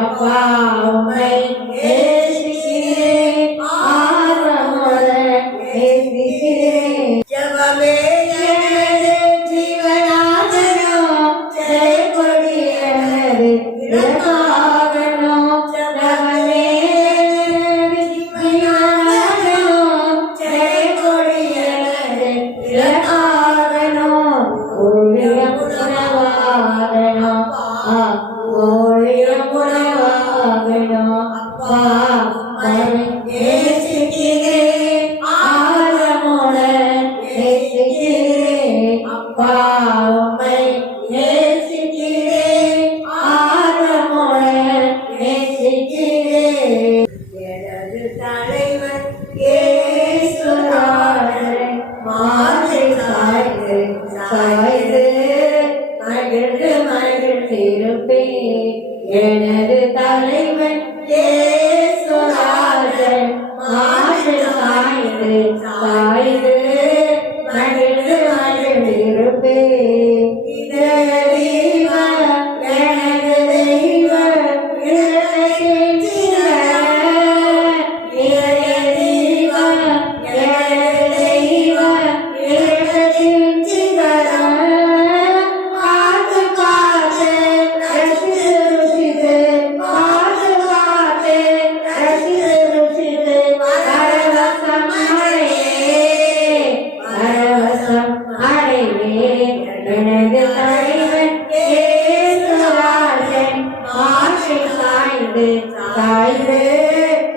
அப்பா உம்மை நேசிக்கிறேன், ஆர்வமோடு நேசிக்கிறேன். ஜெபமே எனது ஜீவனாகணும், ஜெயக்கொடி எனது இலக்காகணும். ஜெபமே எனது ஜீவனாகணும், ஜெயக்கொடி எனது இலக்காகணும். ஊழியம் உணவாகணும், ஊழியம் உணவாகணும். அப்பா உம்மை நேசிக்கிறேன், ஆர்வமோடு நேசிக்கிறேன். அப்பா உம்மை நேசிக்கிறேன், ஆர்வமோடு நேசிக்கிறேன். எனது தலைவன் இயேசுராஜன் மாற்றி சாய்ந்து சாய்ந்து மகிழ்ந்து மகிழ்ந்திருப்பேன். எனது தலைவன் இயேசுராஜன் மாற்றி சாய்ந்து சாய்ந்து மகிழ்ந்து மகிழ்ந்திருப்பேன். இது தெய்வம், எனது தெய்வம், இதயத்தின் சிகரம். இது தெய்வம், எனது தெய்வம், இதயத்தின் சிகரம். பார்த்து பார்த்து ரசித்து ருசித்து, பார்த்து பார்த்து ரசித்து ருசித்து பரவசம் அடைவேன், பரவசம் அடைவேன். எனது தலைவன் இயேசுராஜன் மாற்றி சாய்ந்து சாய்ந்து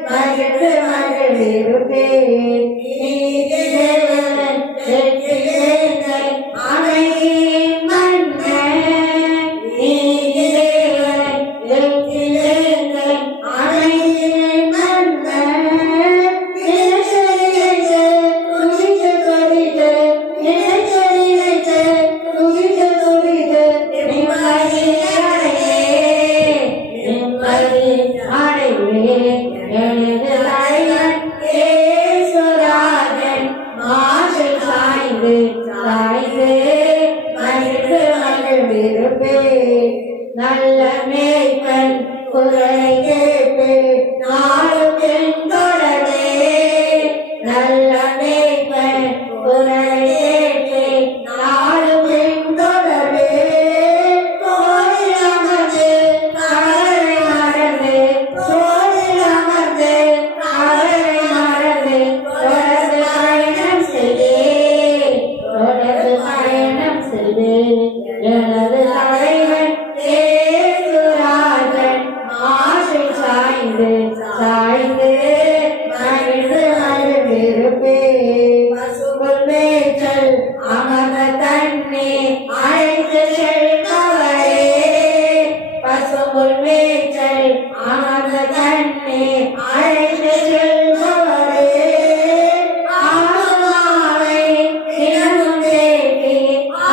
மகிழ்ந்து மகிழ்ந்திருப்பேன். நீதி தேவன் வெற்றி வேந்தன் அமைதியின் மன்னன். நீதி தேவன் வெற்றி வேந்தன் அமைதியின் மன்னன். நினைத்து நினைத்து துதித்து துதித்து, நினைத்து நினைத்து துதித்து துதித்து நிம்மதி அடைவேன், நிம்மதி அடைவேன். எனது தலைவன் இயேசுராஜன் மாற்றி சாய்ந்து சாய்ந்து மகிழ்ந்து மகிழ்ந்திருப்பேன். நல்ல மேய்ப்பன் குரலை கேட்பேன், நாளும் பின்தொடர்வேன். நல்ல மேய்ப்பன் குரலை கேட்பேன், நாளும் பின்தொடர்வேன். தோளில் அமர்ந்து கடலை மறந்து, தோளில் அமர்ந்து கடலை மறந்து தொடர்ந்து பயணம் செய்வேன், தொடர்ந்து பயணம் செய்வேன். எனது தலைவன் இயேசுராஜன் மாற்றி சாய்ந்து சாய்ந்து மகிழ்ந்து மகிழ்ந்திருப்பேன். பசும்புல் மேய்ச்சல் அமர்ந்த தன்னை அழைத்து செல்பவரே, பசும்புல் மேய்ச்சல் அமர்ந்த தன்னை அழைத்து செல்பவரே. ஆத்மாவை தினமும் தேடி,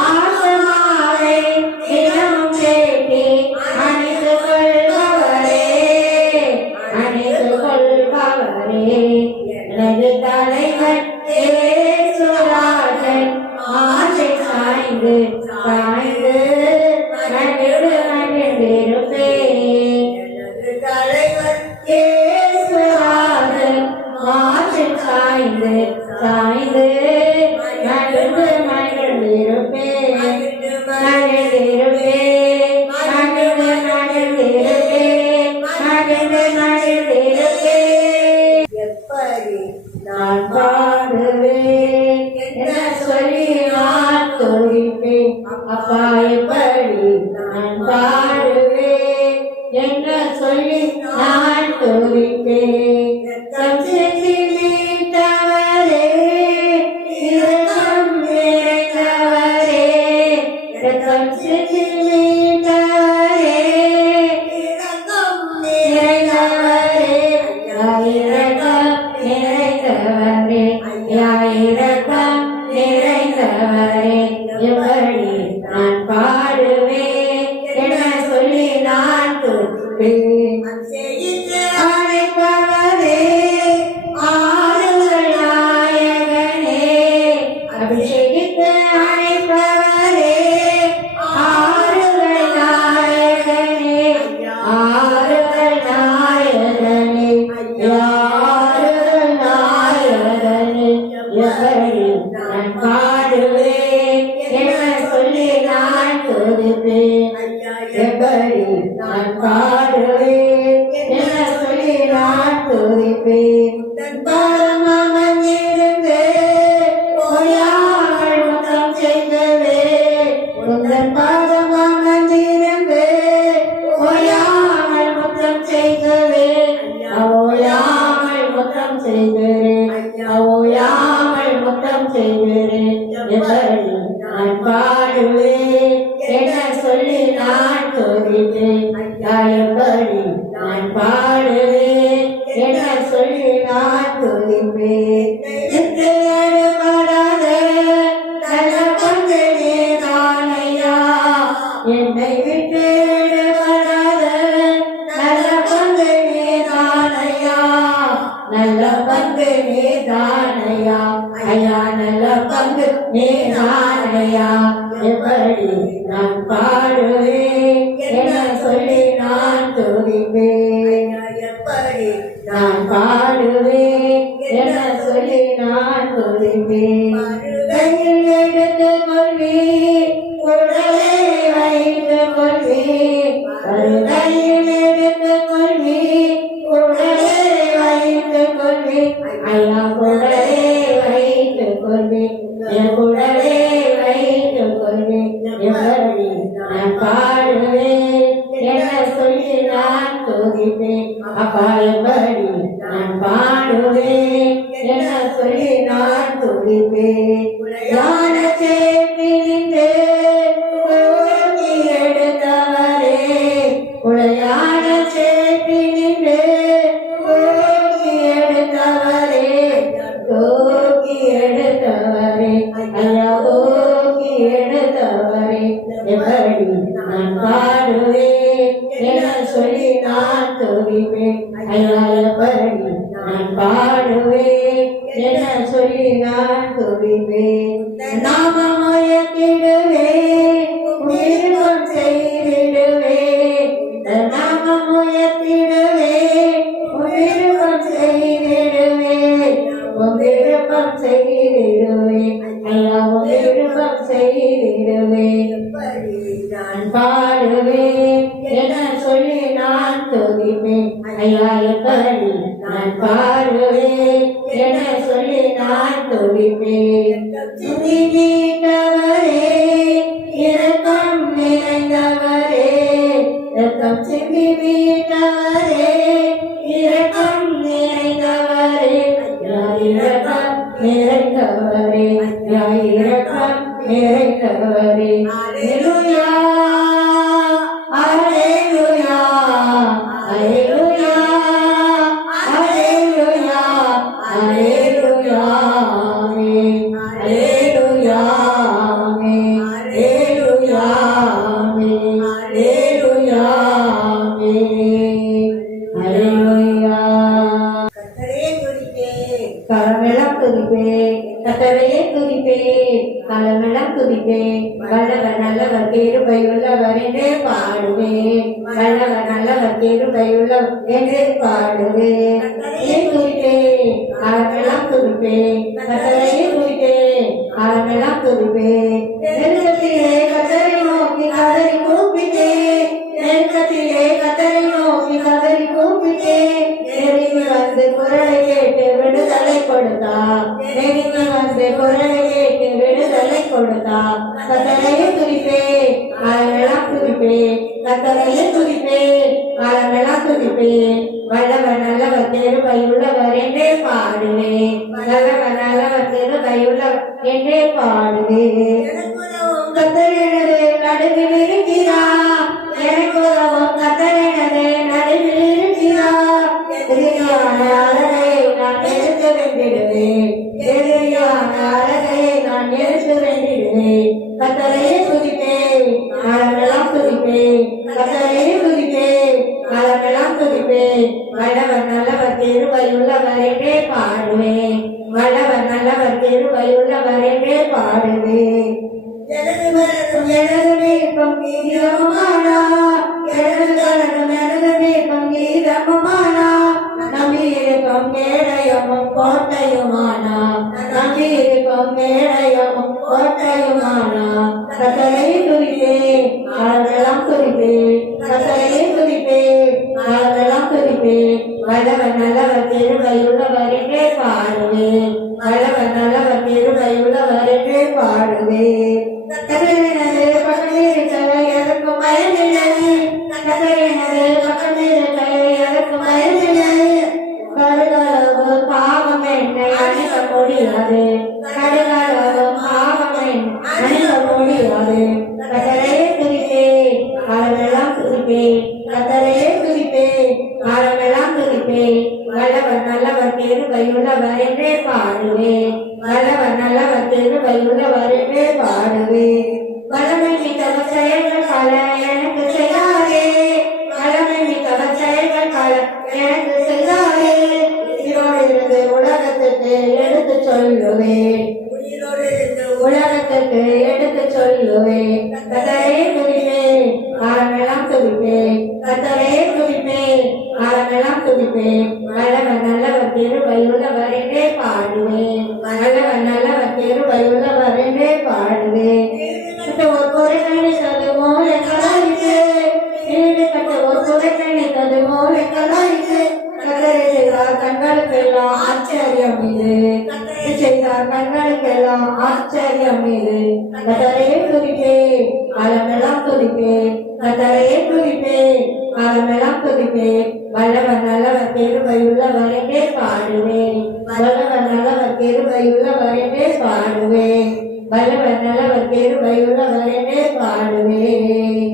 ஆத்மாவை தினமும் தேடி அணைத்து கொள்பவரே, அணைத்து கொள்பவரே. எனது தலைவன் இயேசுராஜன் மாற்றி சாய்ந்து சாய்ந்து மகிழ்ந்து மகிழ்ந்திருப்பேன். எனது தலைவன் இயேசுராஜன் மாற்றி சாய்ந்து சாய்ந்து மகிழ்ந்து மகிழ்ந்திருப்பேன், மகிழ்ந்திருப்பேன், மகிழ்ந்து மகிழ்ந்திருப்பேன், மகிழ்ந்து மகிழ்ந்திருப்பேன். எப்படி நான் பாடுவேன், என்ன சொல்லி நான் துதிப்பேன். அப்பா எப்படி நான் பாடுவேன், என்ன சொல்லி நான் துதிப்பேன். ரத்தம் சிந்தி மீட்டவரே, இரக்கம் நிறைந்தவரே, ரத்தம் சிந்தி மீட்டவரே, இரக்கம் நிறைந்தவரே. இரக்கம் நிறைந்தவரே, இரக்கம் நிறைந்தவரே. எப்படி நான் பாடுவேன், என்ன சொல்லி நான் துதிப்பேன். அழைப்பவரே, ஆறுதல் நாயகனே, அபிஷேகித்து அழைப்பவரே, ஆறுதல் நாயகனே, ஆறுதல் நான் பாடுவேன் என சொல்லி நான் துதிப்பேன். பாரமாமந்திருந்து ஓயாமல் முத்தம் செய்தவே, உந்தன் பாதமாமந்திருந்து ஓயாமல் முத்தம் செய்தவே, ஓயாமல் முத்தம் செய்கிறேன், ஓயாமல் முத்தம் செய்கிறேன். எப்படி நான் பாடுவேன் என சொல்லி நான் துதிப்பேன். எப்படி நான் பாடுவேன் என சொல்லி நான் துதிப்பேன். எடுபடாத நல்ல பங்கனே தானையா, என்னை விட்டு எடுபடாத நல்ல பங்கனே தானையா, நல்ல பங்கு நீதானையா ஐயா, நல்ல பங்கு நீதானையா. எப்படி நான் பாடுவேன் என சொல்லி நான் துதிப்பேன். எப்படி நான் பாடுவேன் என சொல்லி நான் துதிப்பேன். கையில் எடுத்துக் கொள்வேன், உடலை வைத்துக் கொள்வேன், கையில் எடுத்துக் கொள்வேன், உடலை வைத்துக் கொள்வேன் ஐயா, உடலை வைத்துக் கொள்வேன், என் உடலை வைத்துக் கொள்வேன். எப்படி நான் பாடுவேன் என சொல்லி நான் துதிப்பேன். அப்பா எப்படி நான் பாடுவேன் என சொல்லி நான் துதிப்பேன். ஞான சேற்றினின்று தூக்கி எடுத்தவரே, உடையான சேற்றினின்று தூக்கி எடுத்தவரே, தூக்கி எடுத்தவரே ஐயா, தூக்கி எடுத்தவரே. எப்படி நான் பாடுவேன் என சொல்லி நான் துதிப்பேன். ஐயா, எப்படி நான் பாடுவேன் என சொல்லி நான் துதிப்பேன். நாமமுயர்த்திடுவேன், உயிர்வம் செய்திடுவேன், நாமமுயர்த்திடுவேன், உயிர்வம் செய்திடுவேன், விருப்பம் செய்திடுவேன் ஐயா, விருப்பம் செய்திடுவேன். நான் பாடுவேன் என சொல்லி நான் துதிப்பேன். ஐயா, எப்படி நான் பாடுவேன் என சொல்லி நான் துதிப்பேன். துதி நீண்டவரே, இரக்கம் நிறைந்தவரே, இரக்கம் சிந்தி மீட்டவரே, இரக்கம் நிறைந்தவரே, இரக்கம் நிறைந்தவரே, இரக்கம் நிறைந்தவரே. அல்லேலூயா, அல்லேலூயா, அல்லேலூயா, அல்லேலூயா, அல்லேலூயா, ஆமென். அல்லேலூயா, ஆமென். அல்லேலூயா, ஆமென். அல்லேலூயா, ஆமென். அல்லேலூயா. கர்த்தரையே துதிப்பேன், கரமெல்லாம் துதிப்பேன், கர்த்தரையே துதிப்பேன், காலமெல்லாம் துதிப்பேன். வல்லவர் நல்லவர் கிருபையுள்ளவர் என்றே பாடுவேன், வல்லவர் நல்லவர் கிருபையுள்ளவர் என்றே பாடுவேன். துதிப்பேன், காலமெல்லாம் துதிப்பேன், கர்த்தரையே துதிப்பேன், காலமெல்லாம் துதிப்பேன். நெருக்கத்திலே கர்த்தரை நோக்கி கதறி கூப்பிட்டேன், நெருக்கத்திலே கர்த்தரை நோக்கி கதறி கூப்பிட்டேன். நெருங்கி வந்து குரலை கேட்டு விடுதலை கொடுத்தார், நெருங்கி வந்து குரலை கேட்டு விடுதலை கொடுத்தார். கர்த்தரையே துதிப்பேன், காலமெல்லாம் துதிப்பேன், கர்த்தரையே துதிப்பேன், காலமெல்லாம் துதிப்பேன். வல்லவர் நல்லவர் கிருபையுள்ளவர் என்றே பாடுவேன், வல்லவர் நல்லவர் கிருபையுள்ளவர் என்றே பாடுவேன். கர்த்தர் எனது நடுவில் இருக்கிறார், எனக்கு உதவும் கர்த்தர் எனது நடுவில் இருக்கிறார். எதிரியான அழகை நான் எடுத்து வென்றிடுவேன், எதிரியான அழகை நான் எடுத்து வென்றிடுவேன். கர்த்தரையே துதிப்பேன், காலமெல்லாம் துதிப்பேன், கர்த்தரையே துதிப்பேன், காலமெல்லாம் துதிப்பேன். வல்லவர் நல்லவர் கிருபையுள்ளவர் வல்லவர் நல்லவர் திருவையுள்ளவர் என்றே பாடுவேன். வல்லவர் நல்லவர் திருவையுள்ளவர் என்றே பாடுவேன். கத்தரினது பக்கத்திருக்கவே எதற்கும் பயமில்லை. கத்தரினது பக்கத்திருக்கவே எதற்கும் பயமில்லை. கடுகளவு பாவம் என்னை அணிக முடியாது. கடுகளவு பாவம் அணிக முடியாது. கத்தரையே துதிப்பேன், காலமெல்லாம் துதிப்பேன். கத்தரையே துதிப்பேன், காலமெல்லாம் துதிப்பேன். வல்லவர் நல்லவர் திருவையுள்ளவர் என்றே பாடுவேன். வல்லவர் நல்லவர் திருவையுள்ளவர் என்றே பாடுவேன். வல்லமை மிக்கவர் செயல்கள் பல எனக்கு செய்யாதே. வல்லமை மிக்கவர் செயல்கள் பல எனக்கு செய்யாதே. உயிரோடு உலகத்துக்கு எடுத்து சொல்லுவேன். உலகத்துக்கு எடுத்து சொல்லுவேன். கத்தரே துதிப்பேன், காலமெல்லாம் துதிப்பேன். கத்தரே துதிப்பேன், காலமெல்லாம் துதிப்பேன். வல்லவர் நல்லவர் திருவையுள்ளவர் என்றே பாடுவேன். வல்லவர் நல்லவர் திருவையுள்ளவர் என்றே பாடுவேன். ஒரு குறை நினைத்தது போல கலாய்த்து, ஈடுபட்ட ஒரு குறை நினைத்தது போல கலாய்த்து. கத்தரை செய்தார் கண்களுக்கெல்லாம் ஆச்சரியம் இது. செய்தார் கண்களுக்கெல்லாம் ஆச்சரியம் இது. கத்தரையே துதிப்பேன், காலமெல்லாம் துதிப்பேன். கத்தரையே துதிப்பேன், காலமெல்லாம் துதிப்பேன். வல்லவர் நல்லவர் திருவையுள்ளவர் என்றே பாடுவேன். வல்லவர் நல்லவர் திருவையுள்ளவர் என்றே பாடுவேன். வல்லவர் நல்லவர் திருவையுள்ளவர் என்றே பாடுவேன்.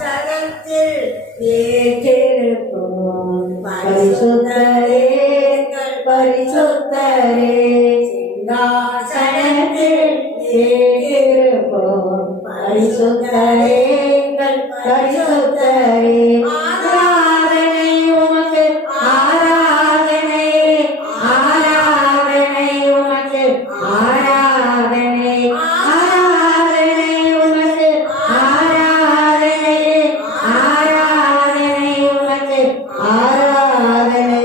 சரத்தில் ஏற்றிருக்கும் பரிசுத்தரே பரிசுத்தரே. சிங்காசனத்தில் ஏற்றிருக்கும் பரிசுத்தரே பரிசுத்தரே. ஆராதனை உமக்கு ஆராதனை, ஆராதனை உமக்கு ஆராதனை, ஆராதனை உமக்கு ஆராதனை, ஆராதனை உமக்கு ஆராதனை.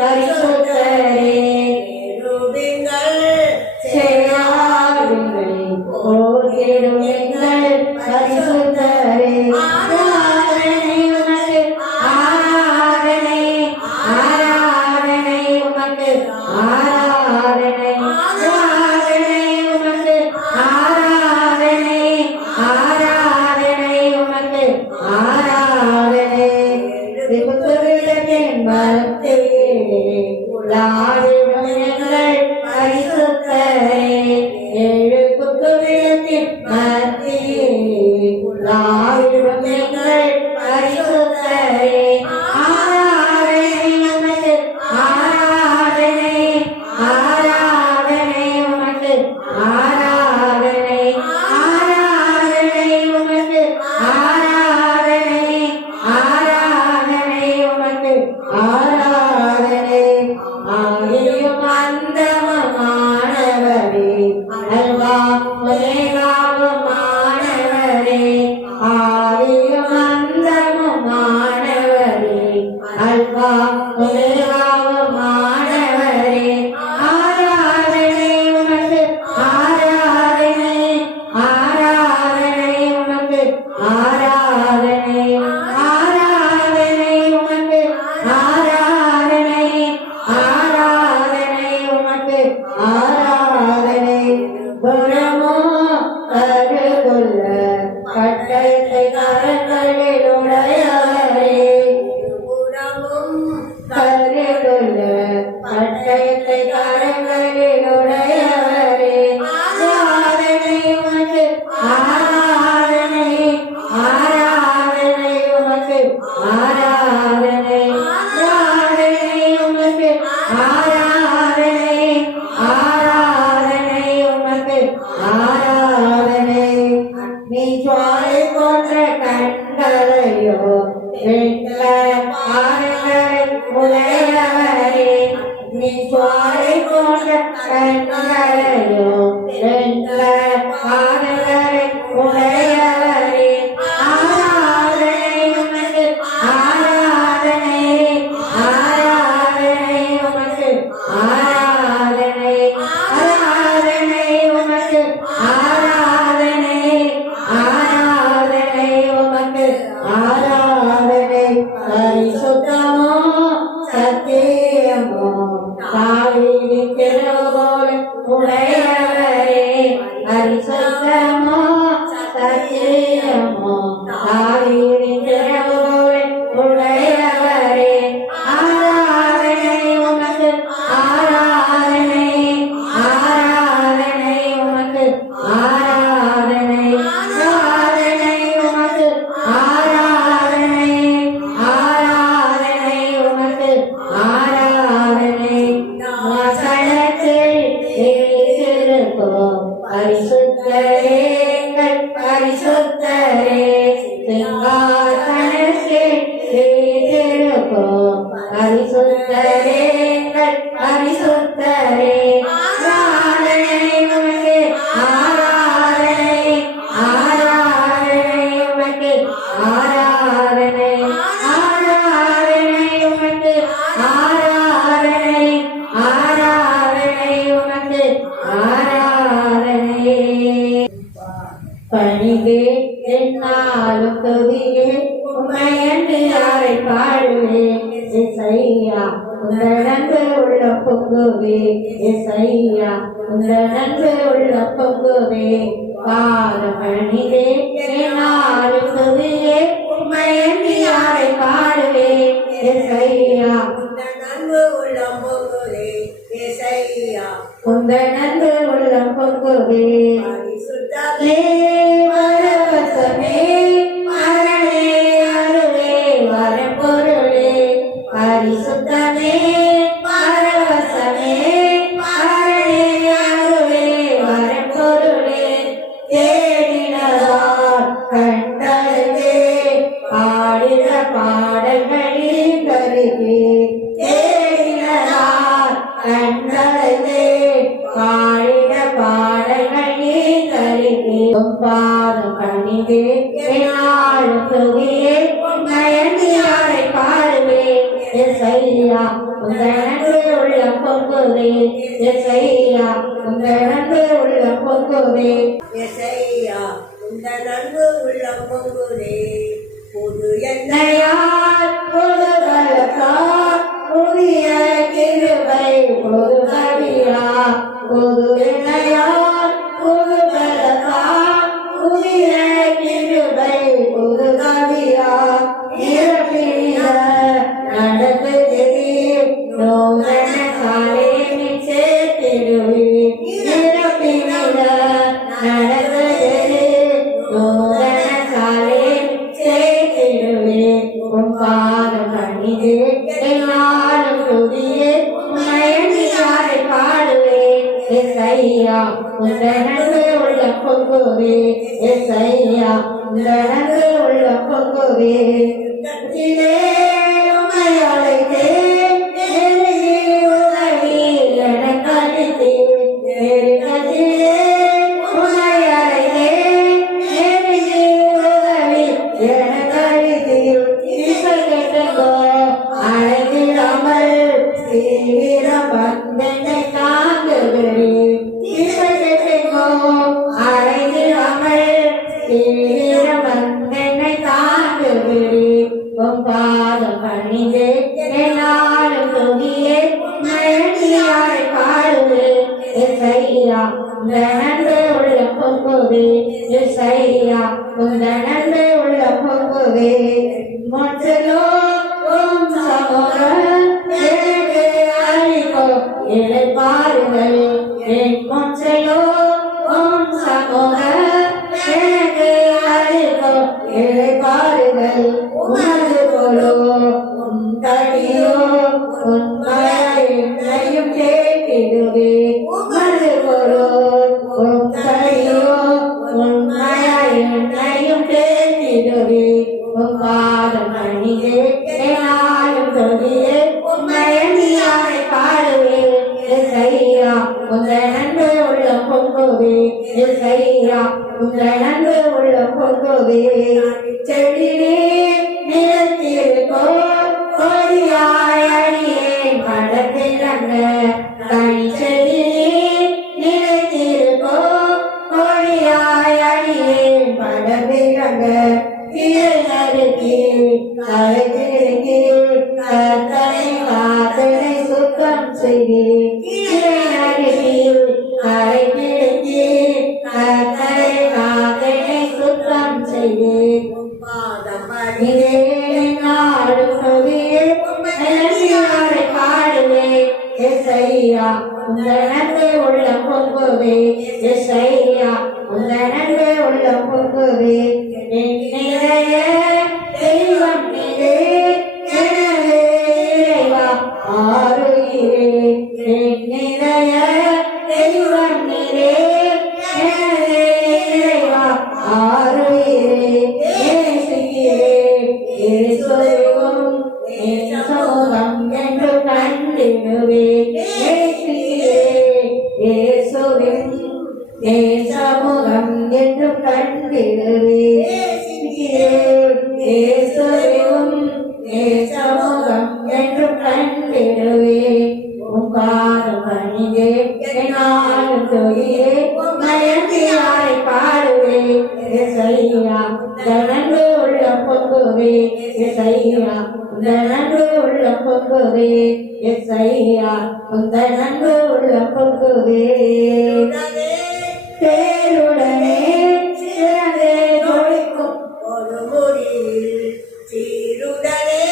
பரிசுத்தரே பரிசுத்தரே. ஆராதனை உமக்கு ஆராதனை, ஆராதனை உமக்கு ஆராதனை, ஆராதனை உமக்கு ஆராதனை, ஆராதனை உமக்கு ஆராதனை. சிவத்துவிடத்தின் மரத்தே உலாவிடும் எங்கள் பரிசுத்தரே. ஏழு குத்துவிடத்தின் மத்தியே உலாவிடும் எங்கள் பரிசுத்தரே. ஆராதனை உமக்கு ஆராதனை, ஆராதனை உமக்கு ஆராதனை, ஆராதனை உமக்கு ஆராதனை, ஆராதனை உமக்கு ஆராதனை. ஆதியும் அந்தமுமானவரே, அல்வா ஒமேகாவுமானவரே. ஆதியும் அந்தமுமானவரே, அல்வா ஒமேகாவுமானவரே. ஆராதனை உமக்கு ஆராதனை, ஆராதனை உமக்கு ஆராதனை, ஆராதனை உமக்கு ஆராதனை, ஆராதனை உமக்கு ஆராதனை. குணமோ கருகுள்ள கட்டளை கரங்களில் உடையவரே. குணமும் கருகுள்ள கட்டளை கரங்களில் உடையவரே. ஆராதனை உமக்கு ஆராதனை, ஆராதனை உமக்கு ஆராதனை, ஆராதனை உமக்கு ஆராதனை, ஆராதனை உமக்கு ஆராதனை. நீ ஜுவாலை போன்ற கண்களையோ வெண்கல பாதங்களை உடையவரே. நீ ஜுவாலை போன்ற கண்களையோ வெண்கல பாதங்களை உடையவரே. ஆராதனை உமக்கு ஆராதனை, ஆராதனை உமக்கு ஆராதனை, ஆராதனை உமக்கு ஆராதனை, பரிசுத்தமோ சத்தியமோ தாவீதின் திறவுகோலை உடையவரே ஆராதனை உமக்கு ஆராதனை ஆராதனை உமக்கு ஆராதனை ஆராதனை உமக்கு ஆராதனை ஆராதனை உமக்கு ஆராதனை வாசலத்தில் வீற்றிருக்கும் பரிசுத்தரே எங்கள் பரிசுத்தரே சிங்காசனத்தில் வீற்றிருக்கும் பரிசுத்தரே எங்கள் பரிசுத்தரே ஆராதனை உமக்கு ஆராதனை ஆராதனை உமக்கு ஆராதனை ஆராதனை உமக்கு ஆராதனை ஆராதனை உமக்கு ஆராதனை பணிவே என்னாலும் துதியே உமையன்று யாரை பாடுவே இசையா உந்தனந்து உள்ள பொங்குவே இசையா உந்தனந்து உள்ள பொங்குவே பாதமணிதே என்னாலும் துதியே உமையன்று யாரை பாடுவே இசையா நன்கு உள்ளம் பொங்குதே இசையா உந்தனந்து உள்ள பொங்குவே பரிசுத்தமே வரவசமே மரணே அருளே வரப்பொருளே பரிசுத்தமே பரவசமே மரணே அருளே வரப்பொருளே தேடினதார் கண்டதே பாடின பாடல்களின் கருகே தேடினதார் கண்டதே பாடின பாடல்களின் கருகே பாதம் கணிதே என்னாலும் துதியே உண்மையன்று யாரை பாடுவே இசையா உந்தனந்து உள்ள பொங்குவே இசையா உந்தனந்து உள்ள பொங்குவே இசையா இந்த நன்கு உள்ளம் பொங்குதே புது எண்ணெய் நயார் பொது பலத்தார் புதிய கிருபை பொது கவியா பொது எண்ணையார் பொது பலத்தார் புதிய கிருபை பொது கவியா நிரப்பினிய நடந்து திடீர் நோதன சாலை சேர்த்திடுவே நிரப்பினிய நடந்து திடீர் நோதன சாலை சேர்த்திடுவே உன் பாதம் கணிதே என்னாலும் துதியே உண்மையன்று யாரை பாடுவே இசையா உந்தனந்து உள்ள பொங்குவே இசையா உந்தனந்து உள்ள பொங்குவே இதே உம்மை அழைத்தேன் நெருங்கி உதவி எனக்கு அளித்தேன் நெருக்கத்திலே உம்மை அழைத்தேன் நெருங்கி உதவி எனக்கு அளித்தேன் இசை கேட்டதோ அழைத்திடாமல் தீவிரம் வந்தென்னை தாங்குகிறேன் இசை கேட்டதோ அழைத்திடாமல் தீவிரம் வந்தென்னை தாங்குகிறேன் உன் பாதம் பணிந்தே என்னாலும் துதியே உண்மையன்று யாரை பாடுவே இசையா உந்தனந்து உள்ள பொங்குவே இசையா உந்தனந்து உள்ள பொங்குவே முற்றிலோ உம் சமூகம் எனக்கு அளிக்கோ இளைப்பாறுதல் என் முற்றிலோ உம் சமூகம் எனக்கு அளிக்கோ இளைப்பாறுதல் உமது கொலோ உம் தடியோ உண்மையும் கேட்டிடுவே உமது கொலோ உம் தடியோ உண்மையும் கேட்டிடுவே உம் பாதம் அணியே என்னாலும் தொழிலே உண்மையன்று யாரை பாடுவே இசையா உந்தனந்து உள்ள பொங்குவே இசையா உந்தனந்து உள்ள பொங்குவே செடிலே நிலத்திருக்கோ கொடியாய் அடியேன் படத்திலங்க தனி செடிலே நிலத்திருக்கோ கொடியாய் அடியேன் படத்திலங்க கீழருக்கே கரைத்திருக்கே கத்தனை காத்தனை சுத்தம் செய்தே கீழருக்கே கரைத்திருக்கே செய்தேன் உன் பாதம் பணி பணிந்தேன் நாடும் துதியே மெல்லியாரை பாடுவேன் எஸ்ஐயா உந்தனக்கு உள்ள பொங்குவே எஸ்ஐயா உந்தனக்கு உள்ள பொங்குவே என் நிறைய தெய்வம் நீரே எனவே இறைவா ஆருயிரே என் நிறைய தெய்வம் நீரே எனவே இறைவா ஆருயிரே நேசிக்கிறேன் இயேசுவும் நேசமுகம் என்று கண்டிடுவேன் நேசிக்கிறேன் இயேசுவின் நேசமுகம் என்று கண்டிடுவேன் நேசிக்கிறேன் இயேசுவின் நேசமுகம் என்று கண்டிடுவேன் உன் பாதம் பணிந்தேன் என்னாலும் துதியே மயந்தியாரை பாடுவேன் எஸ்ஐயா நன்கு உள்ள பொங்குவே எஸ்ஐயா நன்கு உள்ள பொங்குவே எஸ்ஐயா உந்த நன்கு உள்ள பொங்குவே தேருடனே சிறந்தே ஜொலிக்கும் ஒரு மொழியில் சீருடனே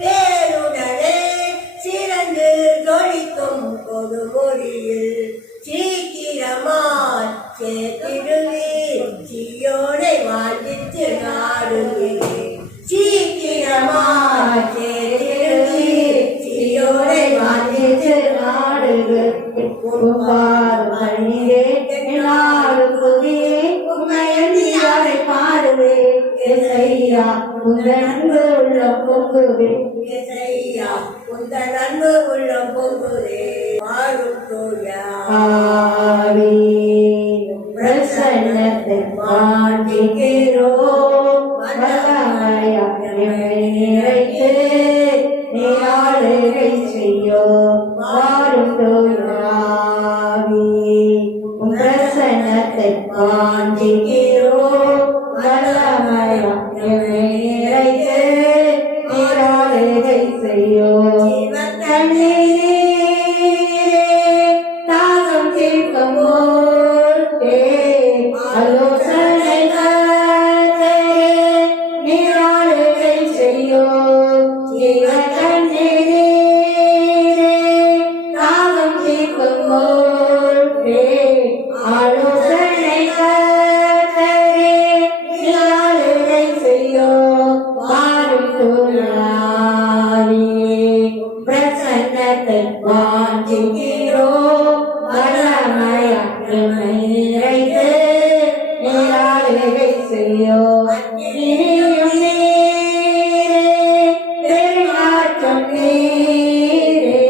பேருடனே சிறந்து ஜொலிக்கும் ஒரு மொழியில் சீக்கிரமாய் சேர்த்திடுவீர் சீயோனை வாழ்ந்திட்டு நாடுவீர் சீக்கிரமாய் சேர்த்திடுவீர் சீயோனை வாழ்ந்திட்டு நாடுவீர் உண்மையாரை பாடுவேன் எஸ்ஐயா உந்த நன்கு உள்ள பொங்குவே எஸ்ஐயா உந்த நன்மை உள்ள பொங்குதே வாழும் தோயா ஆவி பிரசன்னத்தை வாஞ்சிக்கிறோம் வல்லமையா நிறைத்து நீ ஆளுகை செய்யோ வாழும் தோயாவி பிரசன்னத்தை வாஞ்சிக்கிறோம் வல்லமையா நிறைத்து நீ ஆளுகை செய்யோ தாகம் தீர்க்கும் போதே ஆலோசனை நீராளுகை செய்யோ ஜீவ கண்ணீரே தாகம் தீர்க்கும் போதே ஆலோசனை நீராளுகை செய்யோ மாறும் பிரசன்னத்தை வாஞ்சிக்கிறோ வல்லமையா நிறைத்து நீராளுகை செய்யோ இனியும் நீரே பெருமாற்றம் நீரே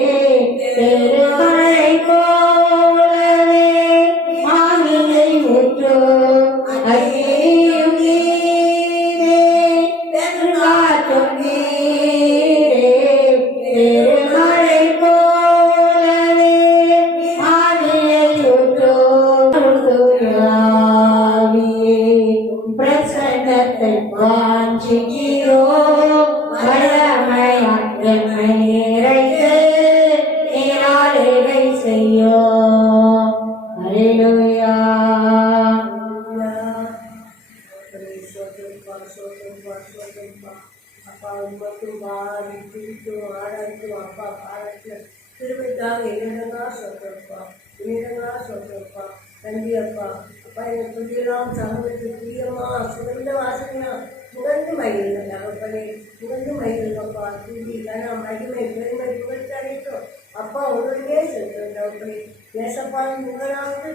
பெருமழை போலவே மாநிலை ஊற்றோ அகியும் நீரே பெருமாற்றம் நீரே பெருமழை போலவே மாநிலை ஊற்றோ பிரசன்னத்தை வாஞ்சிக்கிறோ வல்லமையா நிறைத்து நீராளுகை செய்யோ அல்லேலூயா அப்பா உங்களுக்கும் பாதிக்கும் ஆராய்க்கும் அப்பா பாராட்டு திருவிழாக இனிதங்கா சொல்றப்பா இனிதங்கா சொல்றப்பா நன்றி அப்பா அப்பா எங்கள் துதியெல்லாம் சமூகத்துக்கு பிரியமா சிறந்த வாசனையா புகழ்ந்து மகிழ்ந்த தகப்பனே புகழ்ந்து மகிழ்ந்தப்பா துதி கனா மகிமை பெருமை புகழ்ச்சி அளித்தோம் அப்பா உடனே செலுத்தும் தகப்பனே நேசப்பா உங்களாவது